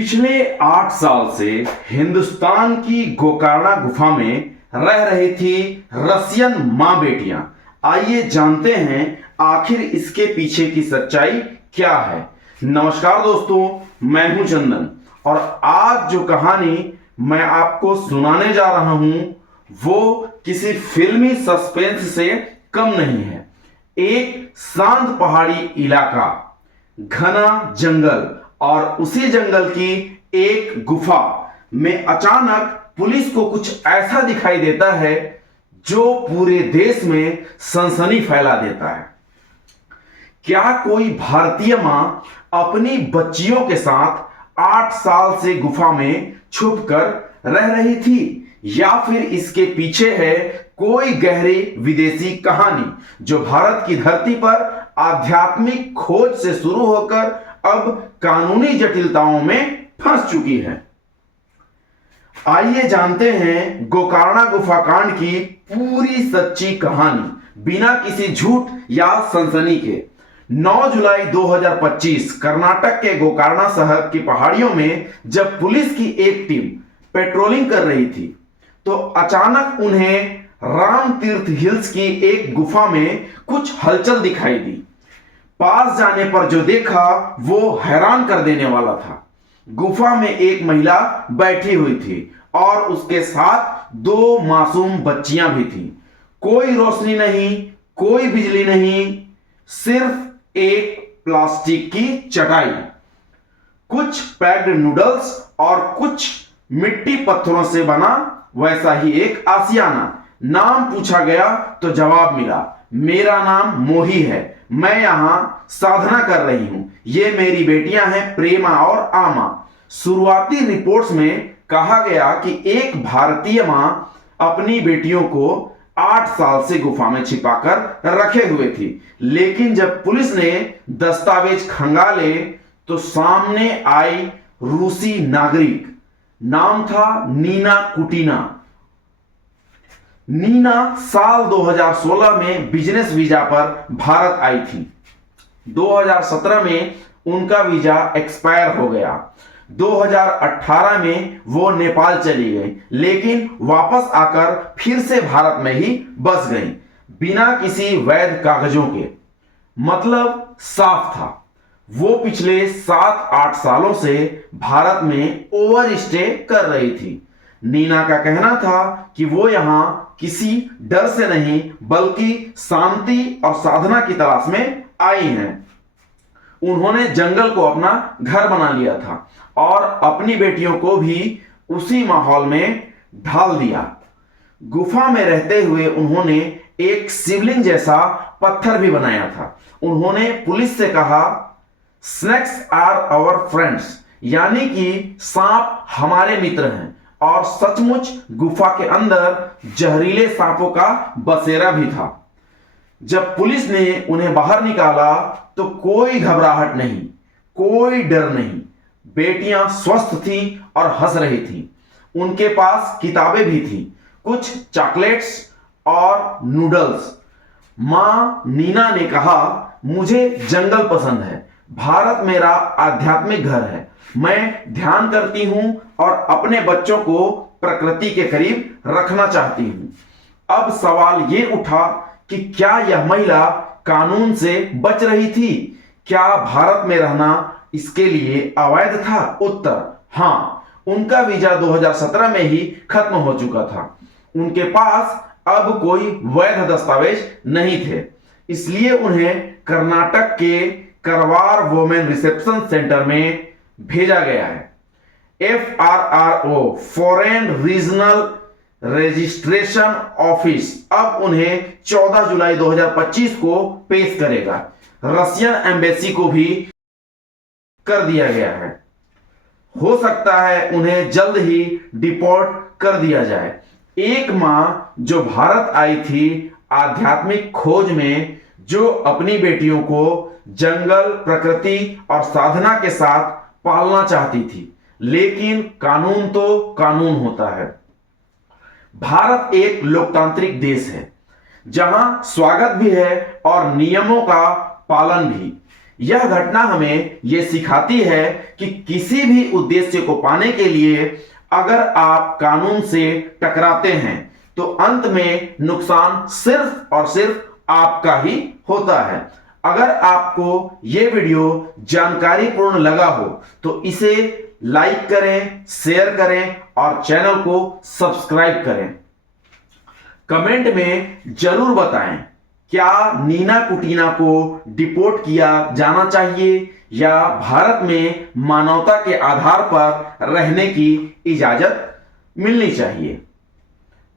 पिछले 8 साल से हिंदुस्तान की गोकर्णा गुफा में रह रही थी रसियन मां बेटियां। आइए जानते हैं आखिर इसके पीछे की सच्चाई क्या है। नमस्कार दोस्तों, मैं हूं चंदन और आज जो कहानी मैं आपको सुनाने जा रहा हूं वो किसी फिल्मी सस्पेंस से कम नहीं है। एक शांत पहाड़ी इलाका, घना जंगल और उसी जंगल की एक गुफा में अचानक पुलिस को कुछ ऐसा दिखाई देता है जो पूरे देश में सनसनी फैला देता है। क्या कोई भारतीय मां अपनी बच्चियों के साथ 8 साल से गुफा में छुपकर रह रही थी, या फिर इसके पीछे है कोई गहरी विदेशी कहानी जो भारत की धरती पर आध्यात्मिक खोज से शुरू होकर अब कानूनी जटिलताओं में फंस चुकी है। आइए जानते हैं गोकर्णा गुफा कांड की पूरी सच्ची कहानी बिना किसी झूठ या सनसनी के। 9 जुलाई 2025 कर्नाटक के गोकर्णा शहर की पहाड़ियों में जब पुलिस की एक टीम पेट्रोलिंग कर रही थी तो अचानक उन्हें राम तीर्थ हिल्स की एक गुफा में कुछ हलचल दिखाई दी। पास जाने पर जो देखा वो हैरान कर देने वाला था। गुफा में एक महिला बैठी हुई थी और उसके साथ 2 मासूम बच्चियां भी थीं। कोई रोशनी नहीं, कोई बिजली नहीं, सिर्फ एक प्लास्टिक की चटाई, कुछ पैक्ड नूडल्स और कुछ मिट्टी पत्थरों से बना वैसा ही एक आशियाना। नाम पूछा गया तो जवाब मिला, मेरा नाम मोही है, मैं यहां साधना कर रही हूं, ये मेरी बेटियां हैं प्रेमा और आमा। शुरुआती रिपोर्ट्स में कहा गया कि एक भारतीय मां अपनी बेटियों को 8 साल से गुफा में छिपाकर रखे हुए थी, लेकिन जब पुलिस ने दस्तावेज खंगाले तो सामने आई रूसी नागरिक। नाम था नीना कुटीना। नीना साल 2016 में बिजनेस वीजा पर भारत आई थी। 2017 में उनका वीजा एक्सपायर हो गया। 2018 में वो नेपाल चली गई, लेकिन वापस आकर फिर से भारत में ही बस गई बिना किसी वैध कागजों के। मतलब साफ था, वो पिछले 7-8 सालों से भारत में ओवर स्टे कर रही थी। नीना का कहना था कि वो यहां किसी डर से नहीं बल्कि शांति और साधना की तलाश में आई हैं। उन्होंने जंगल को अपना घर बना लिया था और अपनी बेटियों को भी उसी माहौल में ढाल दिया। गुफा में रहते हुए उन्होंने एक शिवलिंग जैसा पत्थर भी बनाया था। उन्होंने पुलिस से कहा, स्नेक्स आर आवर फ्रेंड्स, यानी कि सांप हमारे मित्र हैं। और सचमुच गुफा के अंदर जहरीले सांपों का बसेरा भी था। जब पुलिस ने उन्हें बाहर निकाला तो कोई घबराहट नहीं, कोई डर नहीं। बेटियां स्वस्थ थीं और हंस रही थीं। उनके पास किताबें भी थीं, कुछ चॉकलेट्स और नूडल्स। मां नीना ने कहा, मुझे जंगल पसंद है, भारत मेरा आध्यात्मिक घर है, मैं ध्यान करती हूं और अपने बच्चों को प्रकृति के करीब रखना चाहती हूं। अब सवाल यह उठा कि क्या यह महिला कानून से बच रही थी? क्या भारत में रहना इसके लिए अवैध था? उत्तर, हां। उनका वीजा 2017 में ही खत्म हो चुका था। उनके पास अब कोई वैध दस्तावेज नहीं थे, इसलिए उन्हें कर्नाटक के करवार वुमेन रिसेप्शन सेंटर में भेजा गया है। FRRO, foreign regional registration office, अब उन्हें 14 जुलाई 2025 को पेश करेगा। रशियन एम्बेसी को भी कर दिया गया है। हो सकता है उन्हें जल्द ही डिपोर्ट कर दिया जाए। एक मां जो भारत आई थी आध्यात्मिक खोज में, जो अपनी बेटियों को जंगल, प्रकृति और साधना के साथ पालना चाहती थी, लेकिन कानून तो कानून होता है। भारत एक लोकतांत्रिक देश है जहां स्वागत भी है और नियमों का पालन भी। यह घटना हमें यह सिखाती है कि किसी भी उद्देश्य को पाने के लिए अगर आप कानून से टकराते हैं तो अंत में नुकसान सिर्फ और सिर्फ आपका ही होता है। अगर आपको यह वीडियो जानकारीपूर्ण लगा हो तो इसे लाइक करें, शेयर करें और चैनल को सब्सक्राइब करें। कमेंट में जरूर बताएं, क्या नीना कुटीना को डिपोर्ट किया जाना चाहिए या भारत में मानवता के आधार पर रहने की इजाजत मिलनी चाहिए।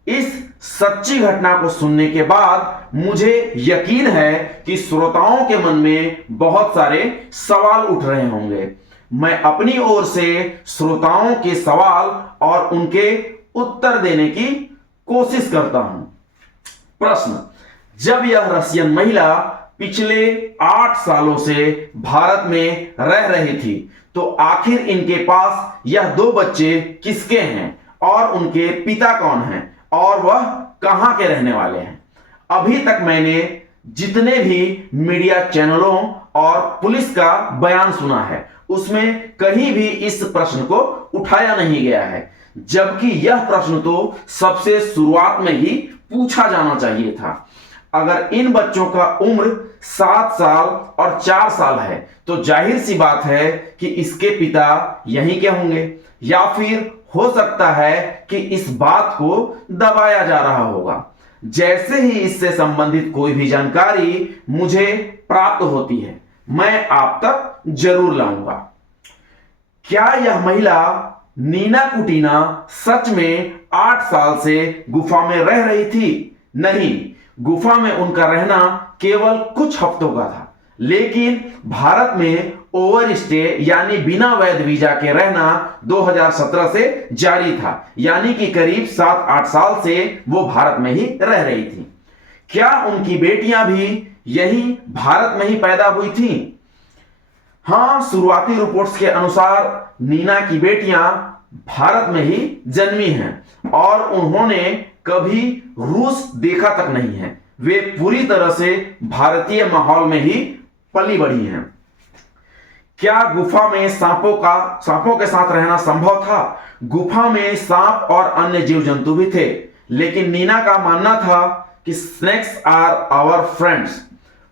इस सच्ची घटना को सुनने के बाद मुझे यकीन है कि श्रोताओं के मन में बहुत सारे सवाल उठ रहे होंगे। मैं अपनी ओर से श्रोताओं के सवाल और उनके उत्तर देने की कोशिश करता हूं। प्रश्न: जब यह रशियन महिला पिछले 8 सालों से भारत में रह रही थी तो आखिर इनके पास यह 2 बच्चे किसके हैं और उनके पिता कौन हैं और वह कहां के रहने वाले हैं? अभी तक मैंने जितने भी मीडिया चैनलों और पुलिस का बयान सुना है उसमें कहीं भी इस प्रश्न को उठाया नहीं गया है, जबकि यह प्रश्न तो सबसे शुरुआत में ही पूछा जाना चाहिए था। अगर इन बच्चों का उम्र 7 साल और 4 साल है तो जाहिर सी बात है कि इसके पिता यहीं के होंगे या फिर हो सकता है कि इस बात को दबाया जा रहा होगा। जैसे ही इससे संबंधित कोई भी जानकारी मुझे प्राप्त होती है मैं आप तक जरूर लाऊंगा। क्या यह महिला नीना कुटीना सच में 8 साल से गुफा में रह रही थी? नहीं, गुफा में उनका रहना केवल कुछ हफ्तों का था, लेकिन भारत में ओवर स्टे यानी बिना वैध वीजा के रहना 2017 से जारी था, यानी कि करीब 7-8 साल से वो भारत में ही रह रही थी। क्या उनकी बेटियां भी यही भारत में ही पैदा हुई थी? हां, शुरुआती रिपोर्ट्स के अनुसार नीना की बेटियां भारत में ही जन्मी हैं और उन्होंने कभी रूस देखा तक नहीं है। वे पूरी तरह से भारतीय माहौल में ही पली बढ़ी हैं। क्या गुफा में सांपों के साथ रहना संभव था? गुफा में सांप और अन्य जीव जंतु भी थे, लेकिन नीना का मानना था कि स्नेक्स आर आवर फ्रेंड्स।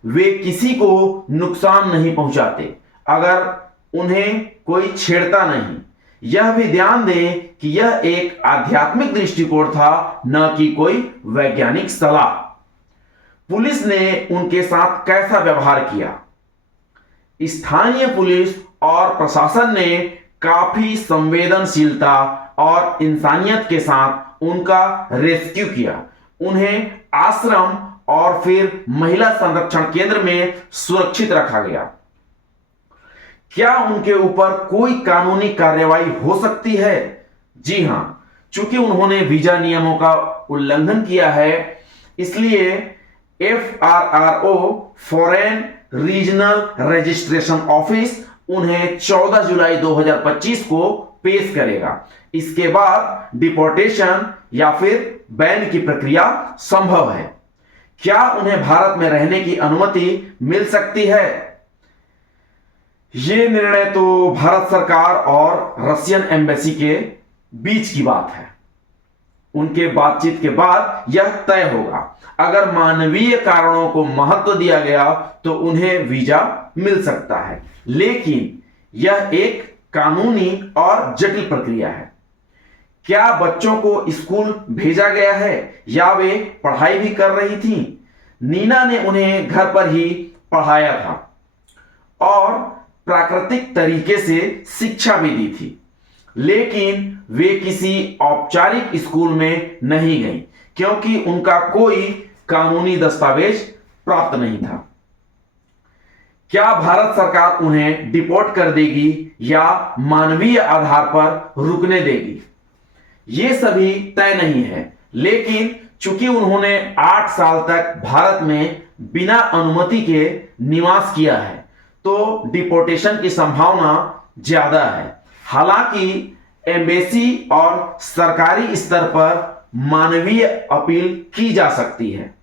वे किसी को नुकसान नहीं पहुंचाते अगर उन्हें कोई छेड़ता नहीं। यह भी ध्यान दें कि यह एक आध्यात्मिक दृष्टिकोण था, न कि कोई वैज्ञानिक सलाह। पुलिस ने उनके साथ कैसा व्यवहार किया? स्थानीय पुलिस और प्रशासन ने काफी संवेदनशीलता और इंसानियत के साथ उनका रेस्क्यू किया। उन्हें आश्रम और फिर महिला संरक्षण केंद्र में सुरक्षित रखा गया। क्या उनके ऊपर कोई कानूनी कार्रवाई हो सकती है? जी हां, चूंकि उन्होंने वीजा नियमों का उल्लंघन किया है, इसलिए FRRO foreign regional registration office उन्हें 14 जुलाई 2025 को पेश करेगा। इसके बाद डिपोर्टेशन या फिर बैन की प्रक्रिया संभव है। क्या उन्हें भारत में रहने की अनुमति मिल सकती है? यह निर्णय तो भारत सरकार और रशियन एम्बेसी के बीच की बात है। उनके बातचीत के बाद यह तय होगा। अगर मानवीय कारणों को महत्व दिया गया तो उन्हें वीजा मिल सकता है, लेकिन यह एक कानूनी और जटिल प्रक्रिया है। क्या बच्चों को स्कूल भेजा गया है या वे पढ़ाई भी कर रही थीं? नीना ने उन्हें घर पर ही पढ़ाया था और प्राकृतिक तरीके से शिक्षा भी दी थी, लेकिन वे किसी औपचारिक स्कूल में नहीं गईं क्योंकि उनका कोई कानूनी दस्तावेज प्राप्त नहीं था। क्या भारत सरकार उन्हें डिपोर्ट कर देगी या मानवीय आधार पर रुकने देगी? ये सभी तय नहीं है, लेकिन चूंकि उन्होंने 8 साल तक भारत में बिना अनुमति के निवास किया है तो डिपोर्टेशन की संभावना ज्यादा है। हालांकि एम्बेसी और सरकारी स्तर पर मानवीय अपील की जा सकती है।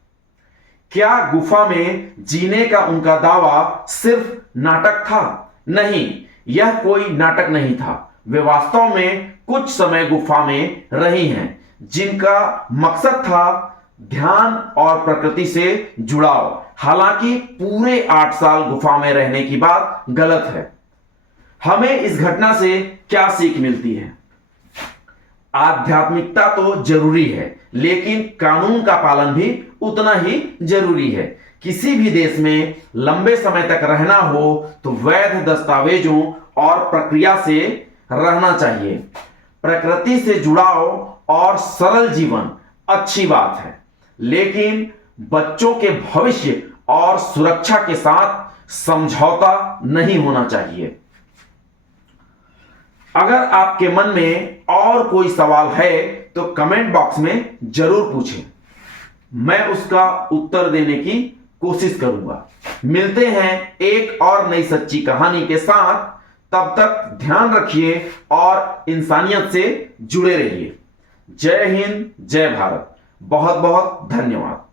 क्या गुफा में जीने का उनका दावा सिर्फ नाटक था? नहीं, यह कोई नाटक नहीं था। वे वास्तव में कुछ समय गुफा में रही हैं, जिनका मकसद था ध्यान और प्रकृति से जुड़ाव। हालांकि पूरे 8 साल गुफा में रहने की बात गलत है। हमें इस घटना से क्या सीख मिलती है? आध्यात्मिकता तो जरूरी है, लेकिन कानून का पालन भी उतना ही जरूरी है। किसी भी देश में लंबे समय तक रहना हो तो वैध दस्तावेजों और प्रक्रिया से रहना चाहिए। प्रकृति से जुड़ाव और सरल जीवन अच्छी बात है, लेकिन बच्चों के भविष्य और सुरक्षा के साथ समझौता नहीं होना चाहिए। अगर आपके मन में और कोई सवाल है तो कमेंट बॉक्स में जरूर पूछें, मैं उसका उत्तर देने की कोशिश करूंगा। मिलते हैं एक और नई सच्ची कहानी के साथ। तब तक ध्यान रखिए और इंसानियत से जुड़े रहिए। जय हिंद, जय भारत। बहुत बहुत धन्यवाद।